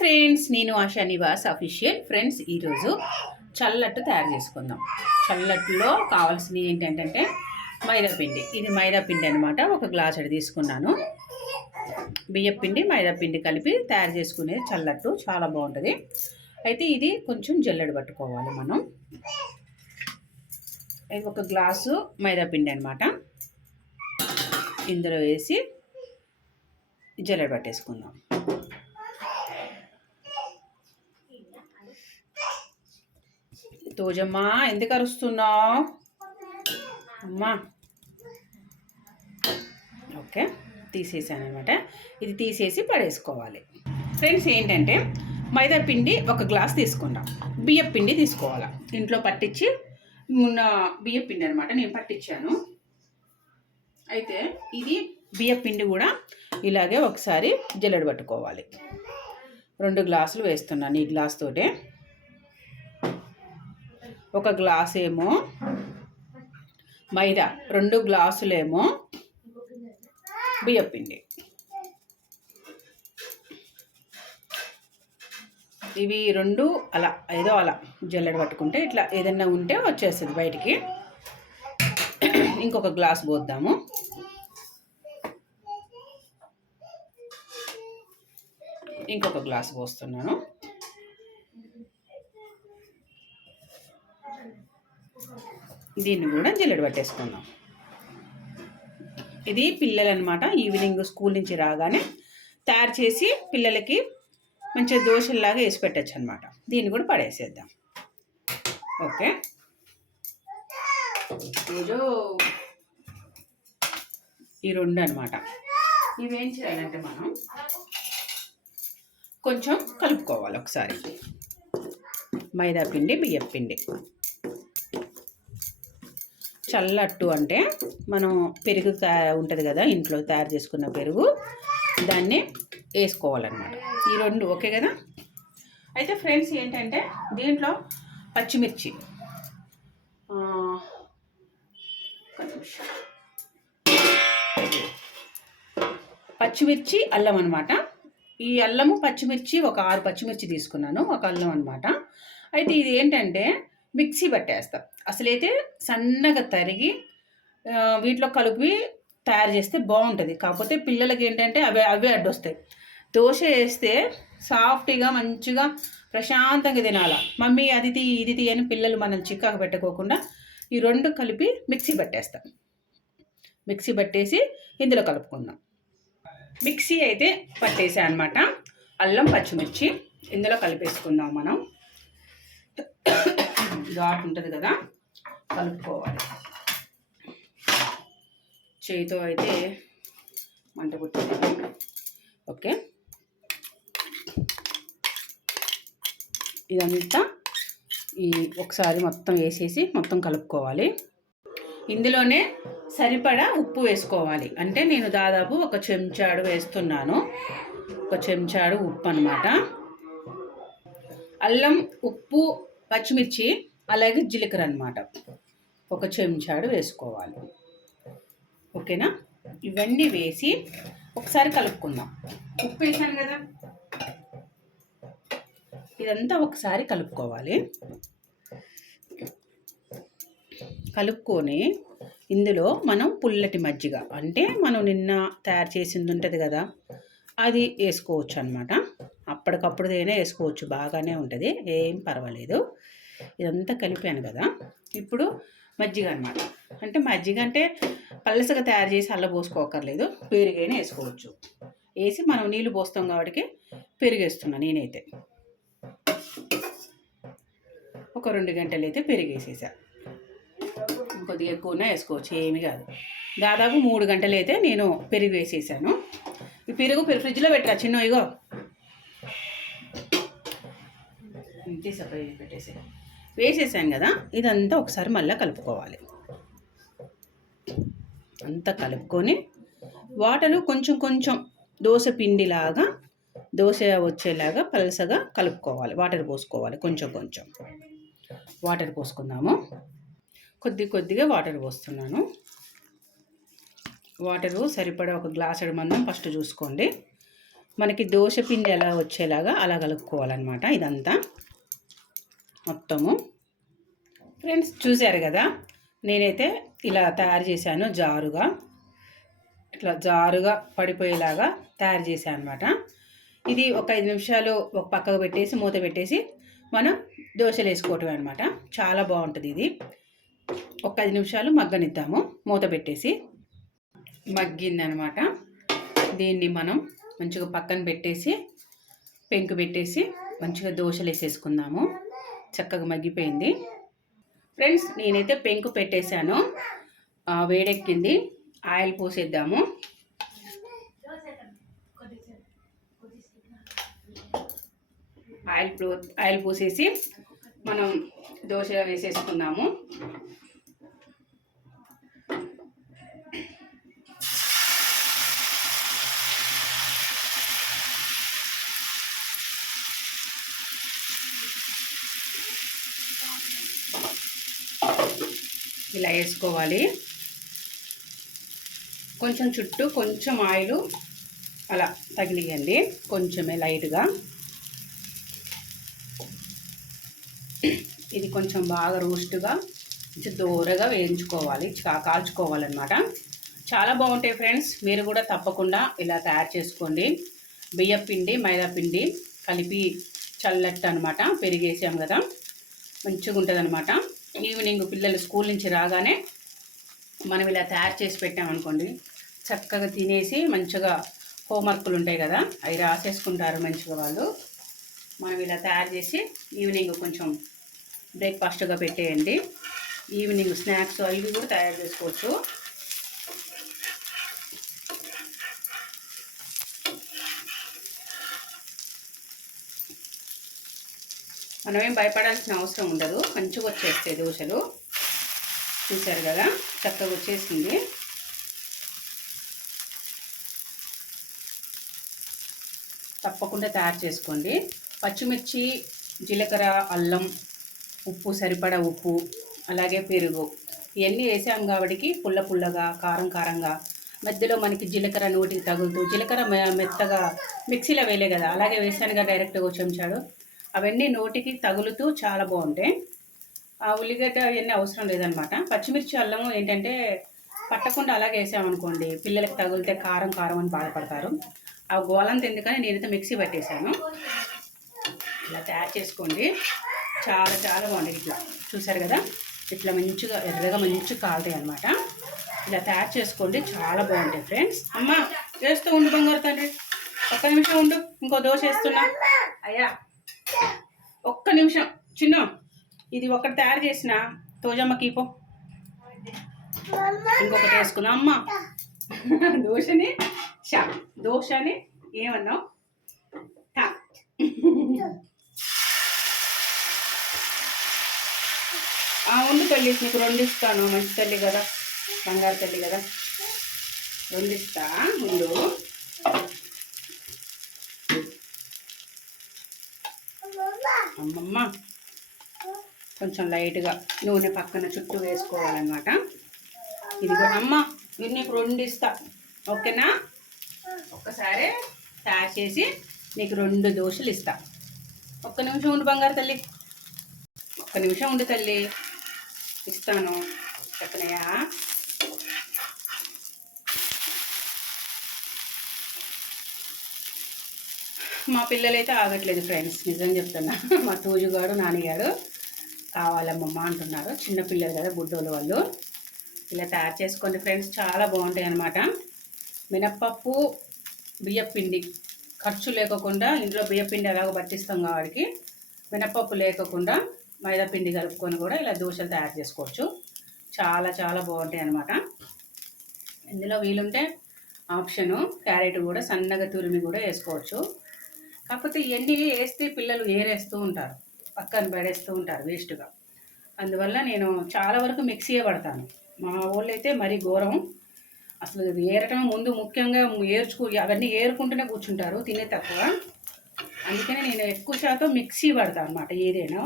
Friends నేను ASHA Nivas official friends ఈరోజు చల్లట్టు తయారు చేసుకుందాం. చల్లట్టులో కావాల్సినవి ఏంటంటే మైదా పిండి ఇది మైదాపిండి అనమాట ఒక గ్లాస్ అడి తీసుకున్నాను. బియ్యపిండి మైదాపిండి కలిపి తయారు చేసుకునేది చల్లట్టు. చాలా బాగుంటుంది. అయితే ఇది కొంచెం జల్లెడ పట్టుకోవాలి మనం. ఇది ఒక గ్లాసు మైదా పిండి అనమాట ఇందులో వేసి జల్లెడ పట్టేసుకుందాం. తోజమ్మా ఎందుకు అరుస్తున్నావు? అమ్మా. ఓకే తీసేసాను అనమాట ఇది తీసేసి పడేసుకోవాలి. ఫ్రెండ్స్ ఏంటంటే మైదా పిండి ఒక గ్లాస్ తీసుకుందాం బియ్యం పిండి తీసుకోవాలి. ఇంట్లో పట్టించి మొన్న బియ్యం పిండి అనమాట నేను పట్టించాను అయితే ఇది బియ్యం పిండి కూడా ఇలాగే ఒకసారి జల్లెడ పట్టుకోవాలి. రెండు గ్లాసులు వేస్తున్నాను ఈ గ్లాస్ తోటే. ఒక గ్లాస్ ఏమో మైదా రెండు గ్లాసులేమో బియ్యపిండి. ఇవి రెండు అలా ఏదో అలా జల్లెడ పట్టుకుంటే ఇట్లా ఏదన్నా ఉంటే వచ్చేస్తుంది బయటికి. ఇంకొక గ్లాస్ పోద్దాము. ఇంకొక గ్లాస్ పోస్తున్నాను. దీన్ని కూడా జల్లెడ పట్టేసుకుందాం. ఇది పిల్లలు అనమాట ఈవినింగ్ స్కూల్ నుంచి రాగానే తయారు చేసి పిల్లలకి మంచిగా దోశల్లాగా వేసి పెట్టచ్చు అనమాట దీన్ని కూడా పడేసేద్దాం. ఓకే. ఈరోజు ఈ రెండు అనమాట ఇవేం చేయాలంటే మనం కొంచెం కలుపుకోవాలి ఒకసారి. మైదా పిండి బియ్యం పిండి. చల్లట్టు అంటే మనం పెరుగు ఉంటుంది కదా ఇంట్లో తయారు చేసుకున్న పెరుగు. దాన్ని వేసుకోవాలన్నమాట. ఈ రెండు ఓకే కదా? అయితే ఫ్రెండ్స్ ఏంటంటే దీంట్లో పచ్చిమిర్చి. పచ్చిమిర్చి అల్లం అనమాట ఈ అల్లము పచ్చిమిర్చి ఒక ఆరు పచ్చిమిర్చి తీసుకున్నాను ఒక అల్లం అనమాట అయితే ఇది ఏంటంటే మిక్సీ పట్టేస్తాం. అసలైతే సన్నగా తరిగి వీటిలో కలిపి తయారు చేస్తే బాగుంటుంది. కాకపోతే పిల్లలకి ఏంటంటే అవే అవే అడ్డొస్తాయి. దోశ వేస్తే సాఫ్ట్గా మంచిగా ప్రశాంతంగా తినాల. మమ్మీ అది తీ ఇది తీ అని పిల్లలు మనం చిక్కగా పెట్టుకోకుండా ఈ రెండు కలిపి మిక్సీ పట్టేస్తాం. మిక్సీ పట్టేసి ఇందులో కలుపుకుందాం. మిక్సీ అయితే పట్టేసా అనమాట అల్లం పచ్చిమిర్చి ఇందులో కలిపేసుకుందాం మనం. ఘాటు ఉంటుంది కదా కలుపుకోవాలి. చేయితో అయితే మంట పుట్టింది ఓకే. ఇదంతా ఈ ఒకసారి మొత్తం వేసేసి మొత్తం కలుపుకోవాలి. ఇందులోనే సరిపడా ఉప్పు వేసుకోవాలి. అంటే నేను దాదాపు ఒక చెంచాడు వేస్తున్నాను. ఒక చెంచాడు ఉప్పు అనమాట అల్లం ఉప్పు పచ్చిమిర్చి అలాగే జీలకర్ర అనమాట ఒక చెంచాడు వేసుకోవాలి. ఓకేనా? ఇవన్నీ వేసి ఒకసారి కలుపుకుందాం. ఉప్పు వేసాను కదా? ఇదంతా ఒకసారి కలుపుకోవాలి. కలుపుకొని ఇందులో మనం పుల్లటి మజ్జిగ అంటే మనం నిన్న తయారు చేసింది ఉంటుంది కదా అది వేసుకోవచ్చు అనమాట అప్పటికప్పుడుదైనా వేసుకోవచ్చు బాగానే ఉంటుంది. ఏం పర్వాలేదు. ఇదంతా కలిపాను కదా. ఇప్పుడు మజ్జిగ అనమాట అంటే మజ్జిగ అంటే పల్లసగా తయారు చేసి అల్ల పోసుకోకర్లేదు. పెరుగైనా వేసుకోవచ్చు. వేసి మనం నీళ్ళు పోస్తాం కాబట్టి పెరిగేస్తున్నా నేనైతే. ఒక రెండు గంటలు అయితే పెరిగేసేసా. కొద్దిగా ఎక్కువనే వేసుకోవచ్చు ఏమి కాదు. దాదాపు మూడు గంటలు అయితే నేను పెరుగు వేసేసాను ఈ పెరుగు పెరుగు ఫ్రిడ్జ్లో పెట్టరా చిన్న ఇగో. తీసా పెట్టేసి వేసేసాను కదా ఇదంతా ఒకసారి మళ్ళీ కలుపుకోవాలి. అంతా కలుపుకొని వాటర్ కొంచెం కొంచెం దోశ పిండిలాగా దోశ వచ్చేలాగా పలసగా కలుపుకోవాలి. వాటర్ పోసుకోవాలి కొంచెం కొంచెం. వాటర్ పోసుకుందాము. కొద్ది కొద్దిగా వాటర్ పోస్తున్నాను. వాటరు సరిపడా ఒక గ్లాస్ మందం ఫస్ట్ చూసుకోండి. మనకి దోశ పిండి ఎలా వచ్చేలాగా అలా కలుపుకోవాలన్నమాట ఇదంతా. మొత్తము ఫ్రెండ్స్ చూశారు కదా నేనైతే ఇలా తయారు చేశాను జారుగా. ఇట్లా జారుగా పడిపోయేలాగా తయారు చేశాను అనమాట ఇది ఒక ఐదు నిమిషాలు ఒక పక్కకు పెట్టేసి మూత పెట్టేసి మనం దోశలు వేసుకోవటం అనమాట చాలా బాగుంటుంది ఇది. ఒక ఐదు నిమిషాలు మగ్గనిద్దాము. మూత పెట్టేసి మగ్గిందనమాట దీన్ని మనం మంచిగా పక్కన పెట్టేసి పెంకు పెట్టేసి మంచిగా దోశలు వేసేసుకుందాము. చక్కగా మగ్గిపోయింది. ఫ్రెండ్స్ నేనైతే పెంకు పెట్టేశాను. వేడెక్కింది. ఆయిల్ పోసేద్దాము. ఆయిల్ ఆయిల్ పోసేసి మనం దోశ వేసేసుకుందాము. ఇలా వేసుకోవాలి. కొంచెం చుట్టూ కొంచెం ఆయిల్ అలా తగిలియండి. కొంచెమే లైట్గా. ఇది కొంచెం బాగా రోస్ట్గా కొంచెం దూరగా వేయించుకోవాలి. కాల్చుకోవాలన్నమాట. చాలా బాగుంటాయి ఫ్రెండ్స్. మీరు కూడా తప్పకుండా ఇలా తయారు చేసుకోండి. బియ్యం పిండి మైదా పిండి కలిపి చల్లట్టు అనమాట పెరిగేసాం కదా. మంచిగా ఉంటుంది అనమాట ఈవినింగ్ పిల్లలు స్కూల్ నుంచి రాగానే మనం ఇలా తయారు చేసి పెట్టామనుకోండి చక్కగా తినేసి మంచిగా హోంవర్క్లు ఉంటాయి కదా అవి రాసేసుకుంటారు మంచిగా వాళ్ళు. మనం ఇలా తయారు చేసి ఈవినింగ్ కొంచెం బ్రేక్ఫాస్ట్గా పెట్టేయండి. ఈవినింగ్ స్నాక్స్ అవి కూడా తయారు చేసుకోవచ్చు. మనమేం భయపడాల్సిన అవసరం ఉండదు. మంచిగా వచ్చేస్తాయి దోశలు. చూసారు కదా? చక్కగా వచ్చేసింది. తప్పకుండా తయారు చేసుకోండి. పచ్చిమిర్చి జీలకర్ర అల్లం ఉప్పు సరిపడా ఉప్పు అలాగే పెరుగు ఇవన్నీ వేసాం కాబట్టి పుల్ల పుల్లగా కారం కారంగా మధ్యలో మనకి జీలకర్ర నోటికి తగులుతూ జీలకర్ర మె- మెత్తగా మిక్సీలో వేయలే కదా అలాగే వేసాను కదా డైరెక్ట్గా ఒక చెంచాడు అవన్నీ నోటికి తగులుతూ చాలా బాగుంటాయి. ఆ ఉల్లిగడ్డ అవన్నీ అవసరం లేదనమాట. పచ్చిమిర్చి అల్లము ఏంటంటే పట్టకుండా అలాగే వేసామనుకోండి పిల్లలకి తగిలితే కారం కారం అని బాధపడతారు. ఆ గోలంత ఎందుకని నేనైతే మిక్సీ పట్టేశాను. ఇలా తయారు చేసుకోండి. చాలా చాలా బాగుంది ఇట్లా. చూసారు కదా? ఇట్లా మంచిగా ఎర్రగా మంచిగా కాలుతాయి అనమాట ఇలా తయారు చేసుకోండి. చాలా బాగుంటాయి ఫ్రెండ్స్. అమ్మ చేస్తూ ఉండు బంగారు తండ్రి. ఒక్క నిమిషం ఉండు. ఇంకో దోశ వేస్తున్నా. అయ్యా. ఒక్క నిమిషం. చిన్న ఇది ఒకటి తయారు చేసిన తోజమ్మకి పో ఇంకొకటి వేసుకుందాం. అమ్మ. దోశని షా దోశని ఏమన్నావు. ఆ, ఉండు తల్లి నీకు రెండు ఇస్తాను. మంచి తల్లి కదా బంగారు తల్లి కదా. రెండు ఇస్తా ఉండు. అమ్మమ్మ. కొంచెం లైట్గా నూనె పక్కన చుట్టూ వేసుకోవాలన్నమాట. ఇదిగో అమ్మ ఇది నీకు రెండు ఇస్తా. ఓకేనా? ఒక్కసారి తయారు చేసి నీకు రెండు దోశలు ఇస్తా. ఒక్క నిమిషం ఉండు బంగారు తల్లి. ఒక్క నిమిషం ఉండు తల్లి. ఇస్తాను. చెప్పనయ్యా. మా పిల్లలైతే ఆగట్లేదు ఫ్రెండ్స్. నిజం చెప్తున్నా. మా తూజుగాడు నాన్నగాడు కావాలమ్మమ్మ అంటున్నారు. చిన్నపిల్లలు కదా బుడ్డోళ్ళు వాళ్ళు. ఇలా తయారు చేసుకోండి ఫ్రెండ్స్. చాలా బాగుంటాయి అన్నమాట. మినప్పప్పు బియ్యపిండి. ఖర్చు లేకుండా ఇంట్లో బియ్యపిండి ఎలాగో పట్టిస్తాం కాబట్టి మినప్పప్పు లేకుండా మైదా పిండి కలుపుకొని కూడా ఇలా దోశలు తయారు చేసుకోవచ్చు. చాలా చాలా బాగుంటాయి అన్నమాట. ఇందులో వీలుంటే ఆప్షను క్యారెట్ కూడా సన్నగా తురిమి కూడా వేసుకోవచ్చు. కాకపోతే ఇవన్నీ వేస్తే పిల్లలు ఏరేస్తూ ఉంటారు. పక్కన పడేస్తూ ఉంటారు వేస్ట్గా. అందువల్ల నేను చాలా వరకు మిక్సీయే పడతాను మా వాళ్ళు అయితే మరీ ఘోరం. అసలు ఏరటం ముందు ముఖ్యంగా ఏర్చుకు అవన్నీ ఏరుకుంటూనే కూర్చుంటారు తినే తక్కువ. అందుకనే నేను ఎక్కువ శాతం మిక్సీ పడతాను అనమాట ఏదైనా.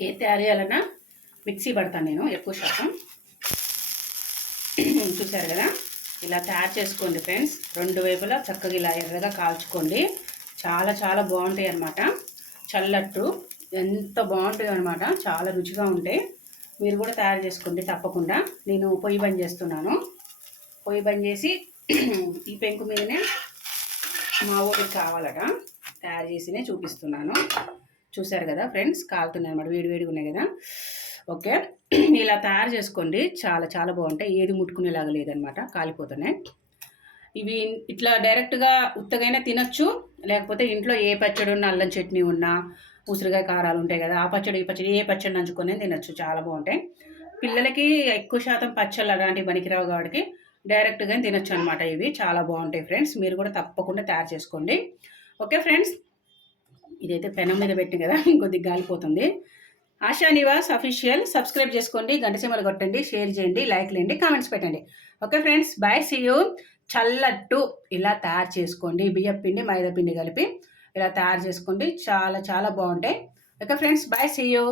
ఏ తయారు చేయాలన్నా మిక్సీ పడతాను నేను ఎక్కువ శాతం. చూసారు కదా? ఇలా తయారు చేసుకోండి ఫ్రెండ్స్. రెండు వైపులా చక్కగా ఇలా ఎర్రగా కాల్చుకోండి. చాలా చాలా బాగుంటాయి అన్నమాట. చల్లట్టు ఎంత బాగుంటాయి అనమాట చాలా రుచిగా ఉంటాయి. మీరు కూడా తయారు చేసుకోండి తప్పకుండా. నేను పొయ్యి బంద్ చేస్తున్నాను. పొయ్యి బంద్ చేసి ఈ పెంకు మీదనే మా ఊరికి కావాలట. తయారు చేసినే చూపిస్తున్నాను. చూశారు కదా ఫ్రెండ్స్? కాలుతున్నాయి అనమాట వేడి వేడిగా ఉన్నాయి కదా. ఓకే. ఇలా తయారు చేసుకోండి. చాలా చాలా బాగుంటాయి. ఏది ముట్టుకునేలాగా లేదనమాట కాలిపోతున్నాయి. ఇవి ఇట్లా డైరెక్ట్గా ఉత్తగైనా తినచ్చు. లేకపోతే ఇంట్లో ఏ పచ్చడి ఉన్న అల్లం చట్నీ ఉన్నా ఉసిరికాయ కారాలు ఉంటాయి కదా ఆ పచ్చడి ఈ పచ్చడి ఏ పచ్చడి నంచుకొని తినొచ్చు. చాలా బాగుంటాయి. పిల్లలకి ఎక్కువ శాతం పచ్చళ్ళు అలాంటివి పనికిరావు కాబట్టి డైరెక్ట్గా తినొచ్చు అనమాట ఇవి. చాలా బాగుంటాయి ఫ్రెండ్స్ మీరు కూడా తప్పకుండా తయారు చేసుకోండి. ఓకే ఫ్రెండ్స్ ఇదైతే పెనం మీద పెట్టి కదా ఇంకొద్ది గాలిపోతుంది. ఆశా నివాస్ అఫీషియల్ సబ్స్క్రైబ్ చేసుకోండి గంట కొట్టండి షేర్ చేయండి లైక్ లేండి కామెంట్స్ పెట్టండి. Okay friends bye see you చల్లట్టు ఇలా తయారు చేసుకోండి. బియ్యం పిండి మైదా పిండి కలిపి ఇలా తయారు చేసుకోండి. చాలా చాలా బాగుంటాయి. Okay friends bye see you.